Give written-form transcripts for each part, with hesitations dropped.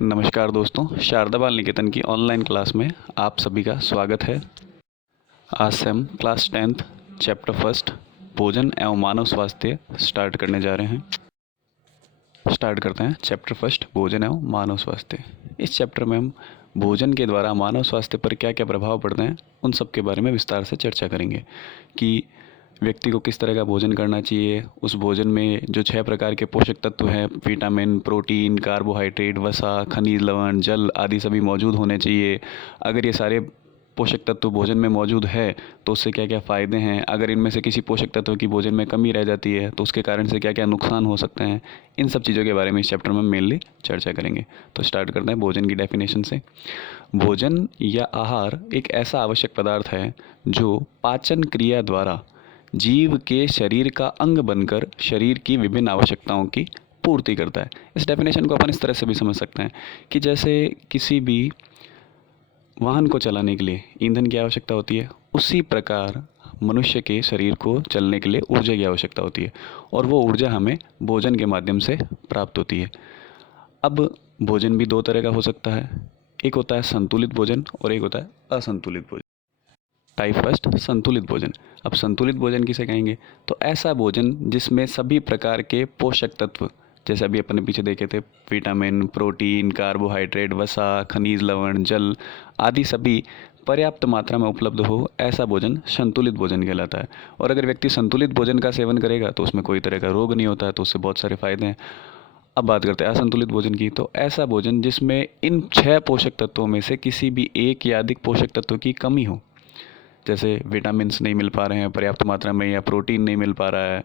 नमस्कार दोस्तों, शारदा बाल निकेतन की ऑनलाइन क्लास में आप सभी का स्वागत है। आज से हम क्लास 10th चैप्टर फर्स्ट भोजन एवं मानव स्वास्थ्य स्टार्ट करने जा रहे हैं। स्टार्ट करते हैं चैप्टर फर्स्ट भोजन एवं मानव स्वास्थ्य। इस चैप्टर में हम भोजन के द्वारा मानव स्वास्थ्य पर क्या क्या प्रभाव पड़ते हैं उन सब के बारे में विस्तार से चर्चा करेंगे कि व्यक्ति को किस तरह का भोजन करना चाहिए, उस भोजन में जो 6 प्रकार के पोषक तत्व हैं, विटामिन, प्रोटीन, कार्बोहाइड्रेट, वसा, खनिज, लवण, जल आदि सभी मौजूद होने चाहिए। अगर ये सारे पोषक तत्व भोजन में मौजूद है तो उससे क्या क्या फ़ायदे हैं, अगर इनमें से किसी पोषक तत्व की भोजन में कमी रह जाती है तो उसके कारण से क्या क्या नुकसान हो सकते हैं, इन सब चीज़ों के बारे में इस चैप्टर में मेनली चर्चा करेंगे। तो स्टार्ट करते हैं भोजन की डेफिनेशन से। भोजन या आहार एक ऐसा आवश्यक पदार्थ है जो पाचन क्रिया द्वारा जीव के शरीर का अंग बनकर शरीर की विभिन्न आवश्यकताओं की पूर्ति करता है। इस डेफिनेशन को अपन इस तरह से भी समझ सकते हैं कि जैसे किसी भी वाहन को चलाने के लिए ईंधन की आवश्यकता होती है, उसी प्रकार मनुष्य के शरीर को चलने के लिए ऊर्जा की आवश्यकता होती है और वो ऊर्जा हमें भोजन के माध्यम से प्राप्त होती है। अब भोजन भी दो तरह का हो सकता है, एक होता है संतुलित भोजन और एक होता है असंतुलित भोजन। टाइप फर्स्ट संतुलित भोजन। अब संतुलित भोजन किसे कहेंगे? तो ऐसा भोजन जिसमें सभी प्रकार के पोषक तत्व, जैसे अभी अपन ने पीछे देखे थे, विटामिन, प्रोटीन, कार्बोहाइड्रेट, वसा, खनिज, लवण, जल आदि सभी पर्याप्त मात्रा में उपलब्ध हो, ऐसा भोजन संतुलित भोजन कहलाता है। और अगर व्यक्ति संतुलित भोजन का सेवन करेगा तो उसमें कोई तरह का रोग नहीं होता है, तो उससे बहुत सारे फायदे हैं। अब बात करते हैं असंतुलित भोजन की। तो ऐसा भोजन जिसमें इन 6 पोषक तत्वों में से किसी भी एक या अधिक पोषक तत्वों की कमी हो, जैसे विटामिन्स नहीं मिल पा रहे हैं पर्याप्त मात्रा में या प्रोटीन नहीं मिल पा रहा है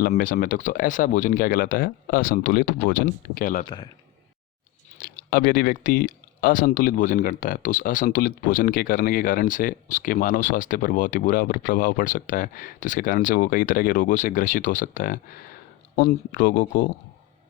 लंबे समय तक, तो ऐसा भोजन क्या कहलाता है? असंतुलित भोजन कहलाता है। अब यदि व्यक्ति असंतुलित भोजन करता है तो उस असंतुलित भोजन के करने के कारण से उसके मानव स्वास्थ्य पर बहुत ही बुरा प्रभाव पड़ सकता है, जिसके कारण से वो कई तरह के रोगों से ग्रसित हो सकता है। उन रोगों को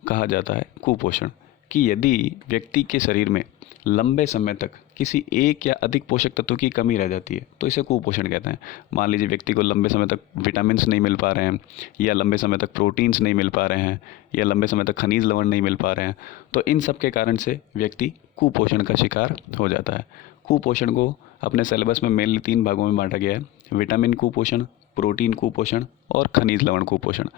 कहा जाता है कुपोषण। कि यदि व्यक्ति के शरीर में लंबे समय तक किसी एक या अधिक पोषक तत्वों की कमी रह जाती है तो इसे कुपोषण कहते हैं। मान लीजिए व्यक्ति को लंबे समय तक विटामिन्स नहीं मिल पा रहे हैं, या लंबे समय तक प्रोटीन्स नहीं मिल पा रहे हैं, या लंबे समय तक खनिज लवण नहीं मिल पा रहे हैं, तो इन सब के कारण से व्यक्ति कुपोषण का शिकार हो जाता है। कुपोषण को अपने सिलेबस में मेनली 3 भागों में बांटा गया है: विटामिन कुपोषण, प्रोटीन कुपोषण और खनिज लवण कुपोषण।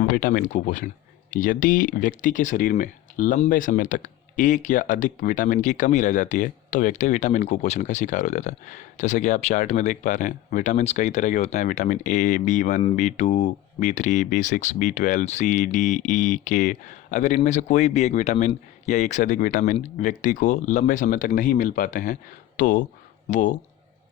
विटामिन कुपोषण: यदि व्यक्ति के शरीर में लंबे समय तक एक या अधिक विटामिन की कमी रह जाती है तो व्यक्ति विटामिन कुपोषण का शिकार हो जाता है। जैसे कि आप चार्ट में देख पा रहे हैं, विटामिन कई तरह के होते हैं: vitamin A, B1, B2, B3, B6, B12, C, D, E, K। अगर इनमें से कोई भी एक विटामिन या एक से अधिक विटामिन व्यक्ति को लंबे समय तक नहीं मिल पाते हैं तो वो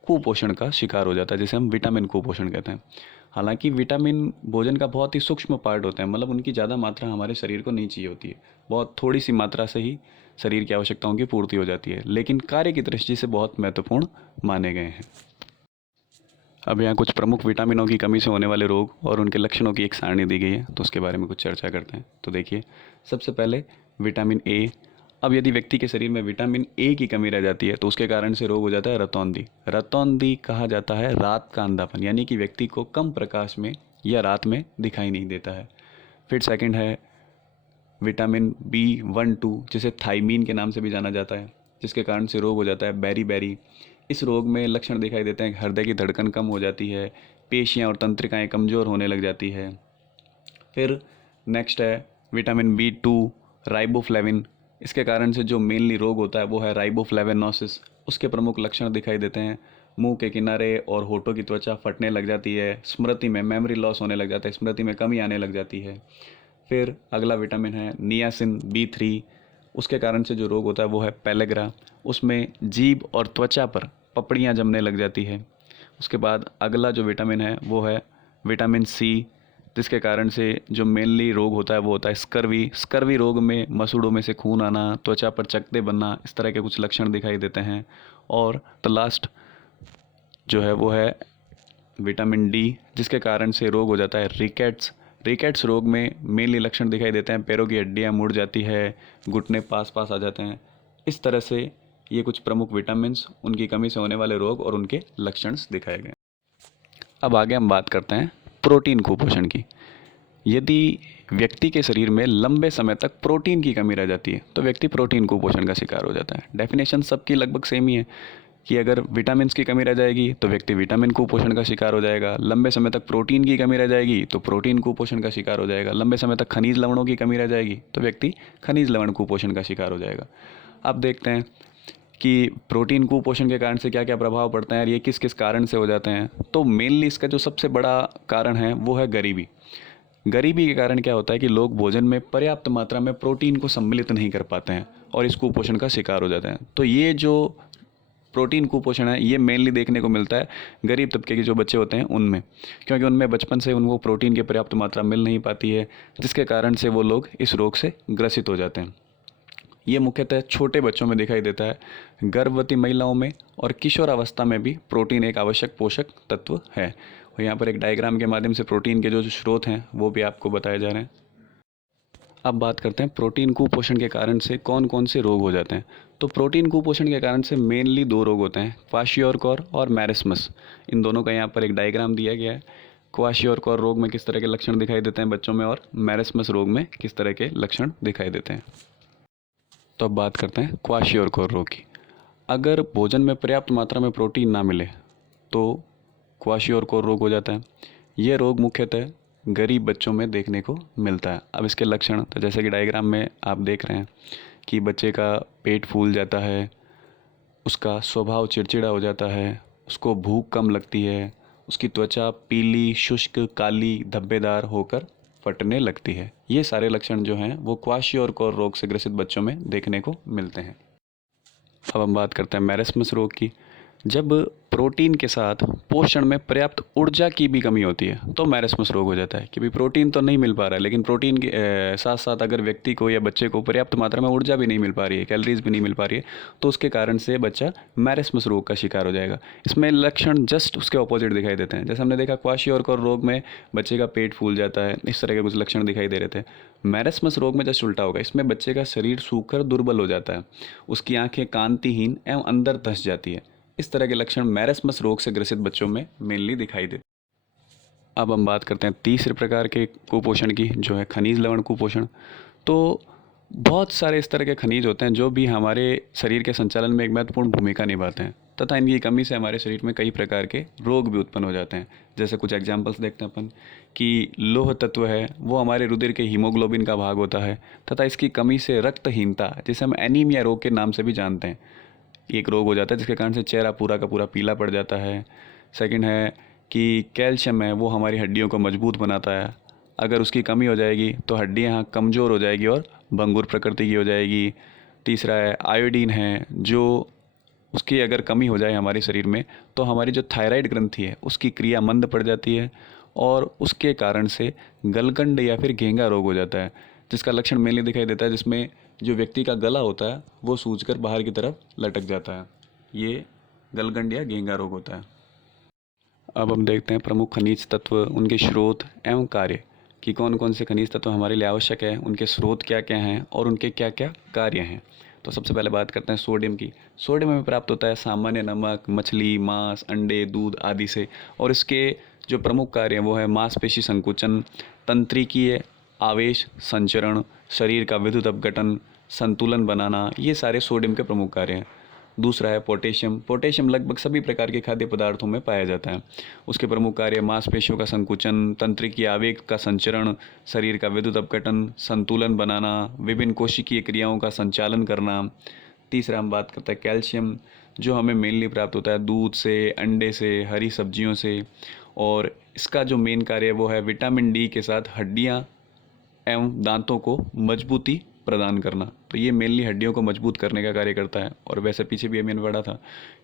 कुपोषण का शिकार हो जाता है, जिसे हम विटामिन कुपोषण कहते हैं। हालांकि विटामिन भोजन का बहुत ही सूक्ष्म पार्ट होता है, मतलब उनकी ज़्यादा मात्रा हमारे शरीर को नहीं चाहिए होती है, बहुत थोड़ी सी मात्रा से ही शरीर की आवश्यकताओं की पूर्ति हो जाती है, लेकिन कार्य की दृष्टि से बहुत महत्वपूर्ण माने गए हैं। अब यहाँ कुछ प्रमुख विटामिनों की कमी से होने वाले रोग और उनके लक्षणों की एक सारणी दी गई है, तो उसके बारे में कुछ चर्चा करते हैं। तो देखिए, सबसे पहले विटामिन ए। अब यदि व्यक्ति के शरीर में विटामिन ए की कमी रह जाती है तो उसके कारण से रोग हो जाता है रतौंधी। रतौंधी कहा जाता है रात का अंधापन, यानी कि व्यक्ति को कम प्रकाश में या रात में दिखाई नहीं देता है। फिर सेकंड है विटामिन B12, जिसे थाइमीन के नाम से भी जाना जाता है, जिसके कारण से रोग हो जाता है बेरी। इस रोग में लक्षण दिखाई देते हैं: हृदय की धड़कन कम हो जाती है, पेशियाँ और तंत्रिकाएँ कमज़ोर होने लग जाती है। फिर नेक्स्ट है विटामिन B2 राइबोफ्लेविन। इसके कारण से जो मेनली रोग होता है वो है राइबोफ्लेविनोसिस। उसके प्रमुख लक्षण दिखाई देते हैं: मुंह के किनारे और होठों की त्वचा फटने लग जाती है, स्मृति में मेमोरी लॉस होने लग जाता है, स्मृति में कमी आने लग जाती है। फिर अगला विटामिन है नियासिन B3। उसके कारण से जो रोग होता है वो है पेलेग्रा। उसमें जीभ और त्वचा पर पपड़ियाँ जमने लग जाती है। उसके बाद अगला जो विटामिन है वो है विटामिन C, जिसके कारण से जो मेनली रोग होता है वो होता है स्कर्वी रोग में मसूड़ों में से खून आना, त्वचा पर चकत्ते बनना, इस तरह के कुछ लक्षण दिखाई देते हैं। और द लास्ट जो है वो है विटामिन D, जिसके कारण से रोग हो जाता है रिकेट्स रोग में मेनली लक्षण दिखाई देते हैं: पैरों की हड्डियाँ मुड़ जाती है, घुटने पास आ जाते हैं। इस तरह से ये कुछ प्रमुख विटामिन्स, उनकी कमी से होने वाले रोग और उनके लक्षण दिखाए गए। अब आगे हम बात करते हैं प्रोटीन कुपोषण की। यदि व्यक्ति के शरीर में लंबे समय तक प्रोटीन की कमी रह जाती है तो व्यक्ति प्रोटीन कुपोषण का शिकार हो जाता है। डेफिनेशन सबकी लगभग सेम ही है कि अगर विटामिन की कमी रह जाएगी तो व्यक्ति विटामिन कुपोषण का शिकार हो जाएगा, लंबे समय तक प्रोटीन की कमी रह जाएगी तो प्रोटीन कुपोषण का शिकार हो जाएगा, लंबे समय तक खनिज लवणों की कमी रह जाएगी तो व्यक्ति खनिज लवण कुपोषण का शिकार हो जाएगा। अब देखते हैं कि प्रोटीन कुपोषण के कारण से क्या क्या प्रभाव पड़ता है और ये किस किस कारण से हो जाते हैं। तो मेनली इसका जो सबसे बड़ा कारण है वो है गरीबी। गरीबी के कारण क्या होता है कि लोग भोजन में पर्याप्त मात्रा में प्रोटीन को सम्मिलित नहीं कर पाते हैं और इस कुपोषण का शिकार हो जाते हैं। तो ये जो प्रोटीन कुपोषण है ये मेनली देखने को मिलता है गरीब तबके के जो बच्चे होते हैं उनमें, क्योंकि उनमें बचपन से उनको प्रोटीन की पर्याप्त मात्रा मिल नहीं पाती है, जिसके कारण से वो लोग इस रोग से ग्रसित हो जाते हैं। ये मुख्यतः छोटे बच्चों में दिखाई देता है, गर्भवती महिलाओं में और किशोरावस्था में भी प्रोटीन एक आवश्यक पोषक तत्व है। और यहाँ पर एक डायग्राम के माध्यम से प्रोटीन के जो स्रोत हैं वो भी आपको बताए जा रहे हैं। अब बात करते हैं प्रोटीन कुपोषण के कारण से कौन कौन से रोग हो जाते हैं। तो प्रोटीन कुपोषण के कारण से मेनली दो रोग होते हैं, क्वाशियोरकोर और मैरिस्मस। इन दोनों का यहाँ पर एक डायग्राम दिया गया है। क्वाशियोरकोर रोग में किस तरह के लक्षण दिखाई देते हैं बच्चों में और मैरिस्मस रोग में किस तरह के लक्षण दिखाई देते हैं। तो अब बात करते हैं क्वाशियोरकोर रोग की। अगर भोजन में पर्याप्त मात्रा में प्रोटीन ना मिले तो क्वाशियोरकोर रोग हो जाता है। यह रोग मुख्यतः गरीब बच्चों में देखने को मिलता है। अब इसके लक्षण तो जैसे कि डायग्राम में आप देख रहे हैं कि बच्चे का पेट फूल जाता है, उसका स्वभाव चिड़चिड़ा हो जाता है, उसको भूख कम लगती है, उसकी त्वचा पीली, शुष्क, काली, धब्बेदार होकर फटने लगती है। ये सारे लक्षण जो हैं वो क्वाशियोरकोर रोग से ग्रसित बच्चों में देखने को मिलते हैं। अब हम बात करते हैं मैरिस्मस रोग की। जब प्रोटीन के साथ पोषण में पर्याप्त ऊर्जा की भी कमी होती है तो मैरिस्मस रोग हो जाता है कि भाई प्रोटीन तो नहीं मिल पा रहा है, लेकिन प्रोटीन के साथ साथ अगर व्यक्ति को या बच्चे को पर्याप्त मात्रा में ऊर्जा भी नहीं मिल पा रही है, कैलोरीज भी नहीं मिल पा रही है, तो उसके कारण से बच्चा मैरिस्मस रोग का शिकार हो जाएगा। इसमें लक्षण जस्ट उसके ऑपोजिट दिखाई देते हैं। जैसे हमने देखा क्वाशियोरकोर रोग में बच्चे का पेट फूल जाता है, इस तरह के कुछ लक्षण दिखाई दे रहे थे। मैरिस्मस रोग में जस्ट उल्टा होगा, इसमें बच्चे का शरीर सूखकर दुर्बल हो जाता है, उसकी आंखें कांतिहीन एवं अंदर धंस जाती है। इस तरह के लक्षण मैरिस्मस रोग से ग्रसित बच्चों में मेनली दिखाई देते। अब हम बात करते हैं तीसरे प्रकार के कुपोषण की, जो है खनिज लवण कुपोषण। तो बहुत सारे इस तरह के खनिज होते हैं जो भी हमारे शरीर के संचालन में एक महत्वपूर्ण भूमिका निभाते हैं तथा इनकी कमी से हमारे शरीर में कई प्रकार के रोग भी उत्पन्न हो जाते हैं। जैसे कुछ एग्जाम्पल्स देखते हैं अपन कि लौह तत्व है वो हमारे रुधिर के हीमोग्लोबिन का भाग होता है तथा इसकी कमी से रक्तहीनता, जिसे हम एनीमिया रोग के नाम से भी जानते हैं, एक रोग हो जाता है जिसके कारण से चेहरा पूरा का पूरा पीला पड़ जाता है। सेकंड है कि कैल्शियम है वो हमारी हड्डियों को मजबूत बनाता है, अगर उसकी कमी हो जाएगी तो हड्डियाँ कमज़ोर हो जाएगी और भंगुर प्रकृति की हो जाएगी। तीसरा है आयोडीन है, जो उसकी अगर कमी हो जाए हमारे शरीर में तो हमारी जो थायराइड ग्रंथि है उसकी क्रिया मंद पड़ जाती है और उसके कारण से गलगंड या फिर घेंगा रोग हो जाता है, जिसका लक्षण मेनली दिखाई देता है जिसमें जो व्यक्ति का गला होता है वो सूजकर बाहर की तरफ लटक जाता है। ये गलगंड या घेंगा रोग होता है। अब हम देखते हैं प्रमुख खनिज तत्व, उनके स्रोत एवं कार्य कि कौन कौन से खनिज तत्व हमारे लिए आवश्यक है, उनके स्रोत क्या क्या हैं और उनके क्या क्या कार्य हैं। तो सबसे पहले बात करते हैं सोडियम की। सोडियम हमें प्राप्त होता है सामान्य नमक, मछली, मांस, अंडे, दूध आदि से, और इसके जो प्रमुख कार्य हैं वो है मांसपेशी संकुचन, तंत्रिकीय आवेश संचरण, शरीर का विद्युत अपघटन, संतुलन बनाना, ये सारे सोडियम के प्रमुख कार्य हैं। दूसरा है पोटेशियम। पोटेशियम लगभग सभी प्रकार के खाद्य पदार्थों में पाया जाता है। उसके प्रमुख कार्य मांसपेशियों का संकुचन, तंत्रिकीय आवेग का संचरण, शरीर का विद्युत अपघटन, संतुलन बनाना, विभिन्न कोशिकीय क्रियाओं का संचालन करना। तीसरा हम बात करते हैं कैल्शियम, जो हमें मेनली प्राप्त होता है दूध से, अंडे से, हरी सब्जियों से, और इसका जो मेन कार्य है वो है विटामिन डी के साथ हड्डियाँ एवं दांतों को मजबूती प्रदान करना। तो ये मेनली हड्डियों को मजबूत करने का कार्य करता है। और वैसे पीछे भी मैंने पढ़ा था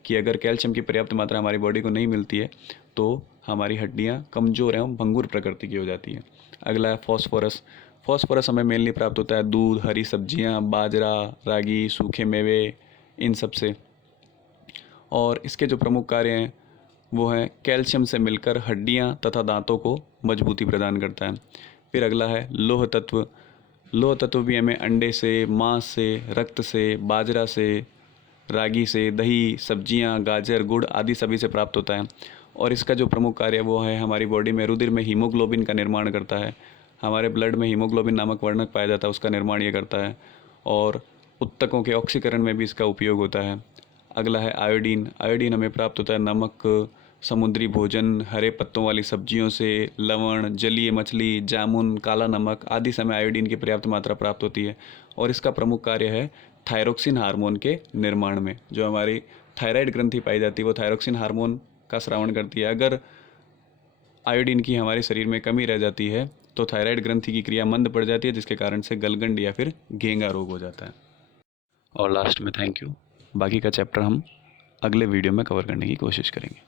कि अगर कैल्शियम की पर्याप्त मात्रा हमारी बॉडी को नहीं मिलती है तो हमारी हड्डियाँ कमज़ोर एवं भंगुर प्रकृति की हो जाती है। अगला है फॉस्फोरस। फॉस्फोरस हमें मेनली प्राप्त होता है दूध, हरी सब्जियाँ, बाजरा, रागी, सूखे मेवे, इन सब से। और इसके जो प्रमुख कार्य हैं वो हैं कैल्शियम से मिलकर हड्डियाँ तथा दांतों को मजबूती प्रदान करता है। फिर अगला है लौह तत्व। लौह तत्व भी हमें अंडे से, मांस से, रक्त से, बाजरा से, रागी से, दही, सब्जियां, गाजर, गुड़ आदि सभी से प्राप्त होता है। और इसका जो प्रमुख कार्य वो है हमारी बॉडी में रुधिर में हीमोग्लोबिन का निर्माण करता है। हमारे ब्लड में हीमोग्लोबिन नामक वर्णक पाया जाता है, उसका निर्माण ये करता है। और उत्तकों के ऑक्सीकरण में भी इसका उपयोग होता है। अगला है आयोडीन। आयोडीन हमें प्राप्त होता है नमक, समुद्री भोजन, हरे पत्तों वाली सब्जियों से, लवण, जलीय मछली, जामुन, काला नमक आदि से हमें आयोडीन की पर्याप्त मात्रा प्राप्त होती है। और इसका प्रमुख कार्य है थायरोक्सिन हार्मोन के निर्माण में। जो हमारी थायराइड ग्रंथि पाई जाती है वो थायरोक्सिन हार्मोन का स्रावण करती है। अगर आयोडीन की हमारे शरीर में कमी रह जाती है तो थायराइड ग्रंथि की क्रिया मंद पड़ जाती है, जिसके कारण से गलगंड या फिर घेंगा रोग हो जाता है। और लास्ट में थैंक यू। बाकी का चैप्टर हम अगले वीडियो में कवर करने की कोशिश करेंगे।